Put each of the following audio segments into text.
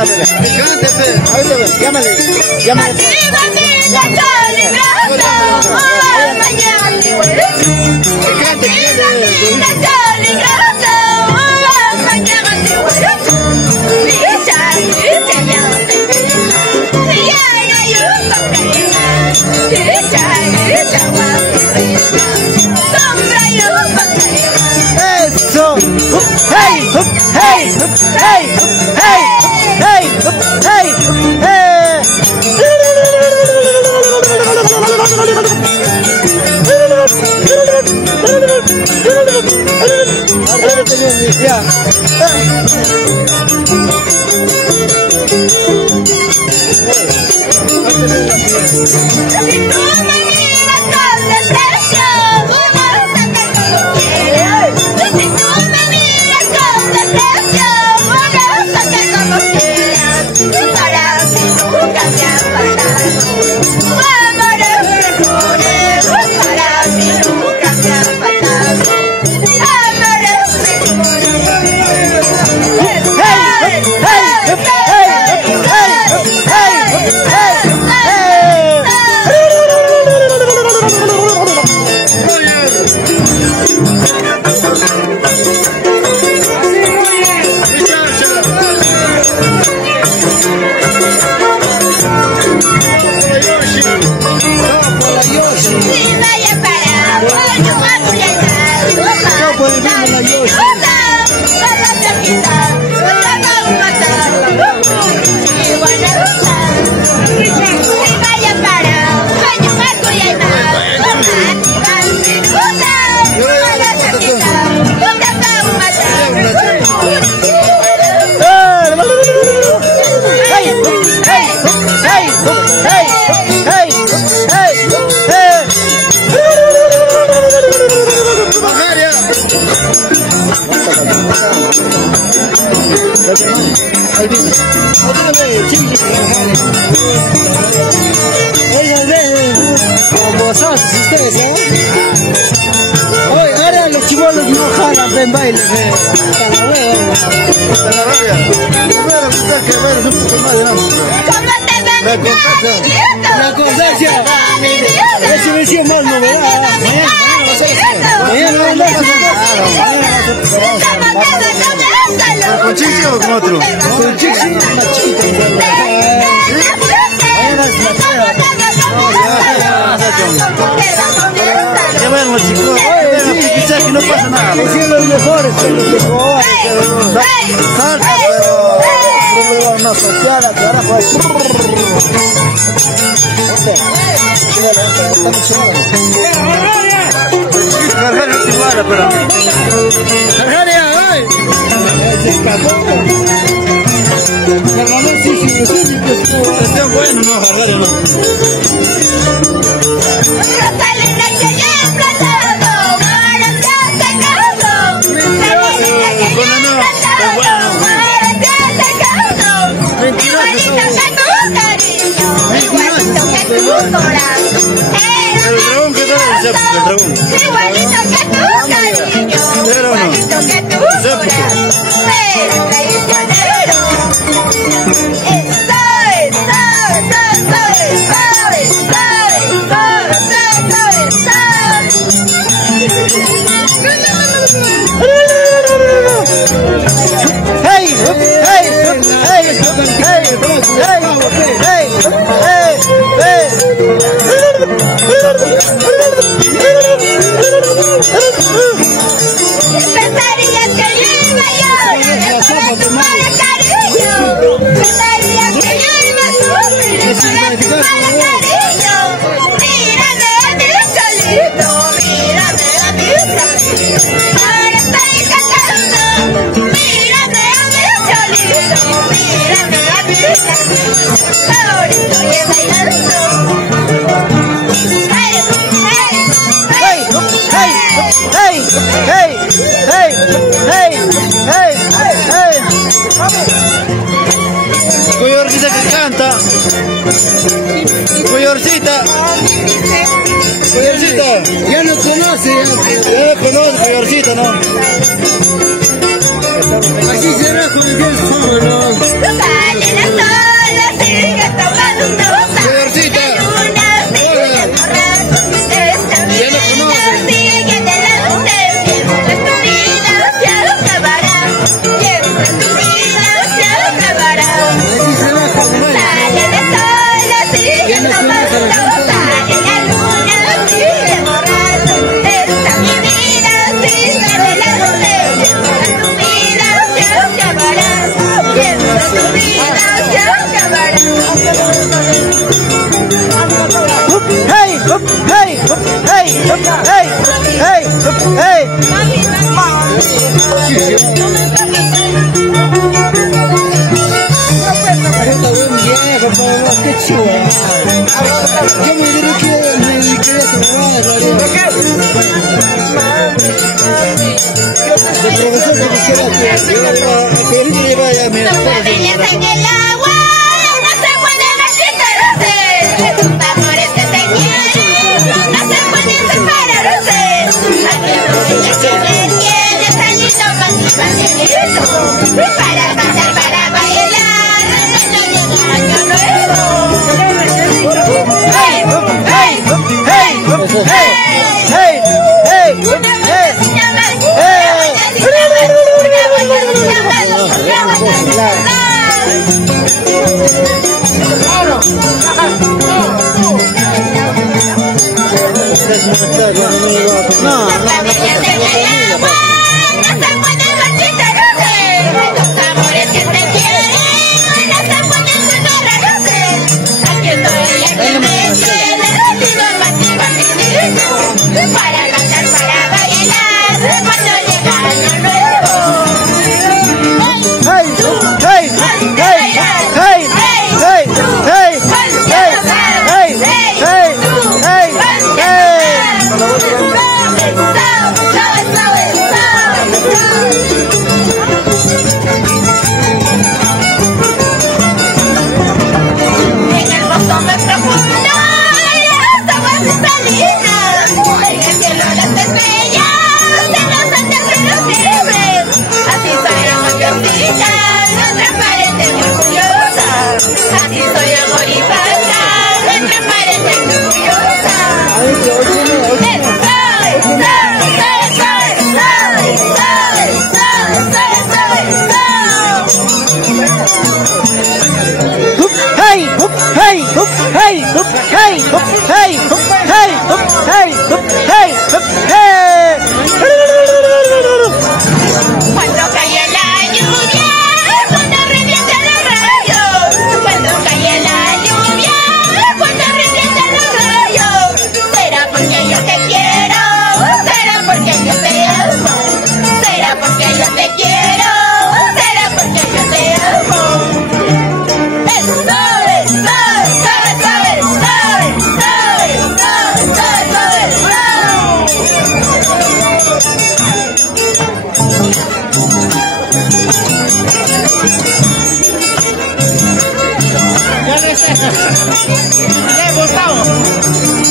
canta, bebé. Ahorita, bebé. Llámale. Eso. Hey, hey, hey, hey, hey, hey, hey. Como son ustedes, ¿eh? Oye, ahora los chibolos no jalan, ven baile, hasta la hueva. Hasta la rabia. Primero, usted que ver, no se madre, no. La constancia. Eso me decía más novedad. Mañana ¿con Chixi o con otro? Con Chixi, una chiquita. Ya bueno, chicos, que no pasa nada. Que sean los mejores, que los mejores. Salta, pero una soteada que ahora fue. Cargaria no te guarda, pero. Cargaria, ¡ay! Se escapó. Cargador sí, está bueno, no, Cargaria no. El dragón, ¿qué tal el cepo? El dragón. Igualito que tú, cariño. Igualito que tú, pero traicionero. Hey, hey, hey, hey, hey, hey, hey, hey. Pensaría que yo iba a llorar para tomar el cariño. Pensaría que yo iba a sufrir para tomar el cariño. Mírame a mí solito, mírame a mí solito. Ahora estoy cantando. Mírame a mí solito, mírame a mí solito. Ahora estoy bailando. Hey, hey, hey, hey, hey, hey. Coyorcita que canta. Coyorcita. Coyorcita. Ya no conoce. Ya no conoce, Coyorcita, ¿no? Así será con el solo. Una belleza en el agua, no se puede resistirse. Tus amores que te quieren, no se pueden separarse. Aquí estoy, aquí me tienes, salito más facilito. Para cantar, para bailar, no llega año nuevo. Hey, hey, hey, hey, hey, hey, Cuando cae la lluvia, cuando revienta los rayos. Cuando cae la lluvia, cuando revienta los rayos. Será porque yo te quiero, será porque yo te amo. Será porque yo te quiero, será porque yo te amo.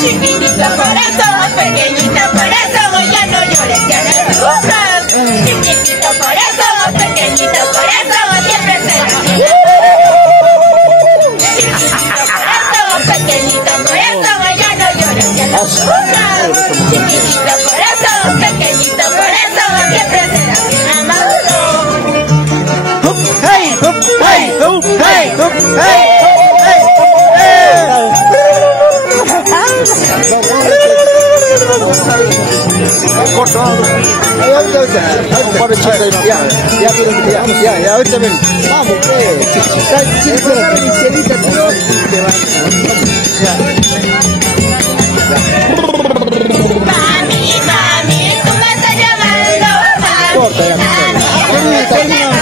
Chiquitito corazón, pequeñito corazón, ya no llores, ya no sufras. Chiquitito corazón, pequeñito corazón, siempre será. Chiquitito corazón, ya no llores, ya no sufras. Chiquitito corazón, pequeñito corazón, siempre será bien amado. Hey, hey, hey, hey. Ya, ahorita ven. Vamos, Mami, mami, tú me estás llamando. Mami, mami, tú me estás llamando.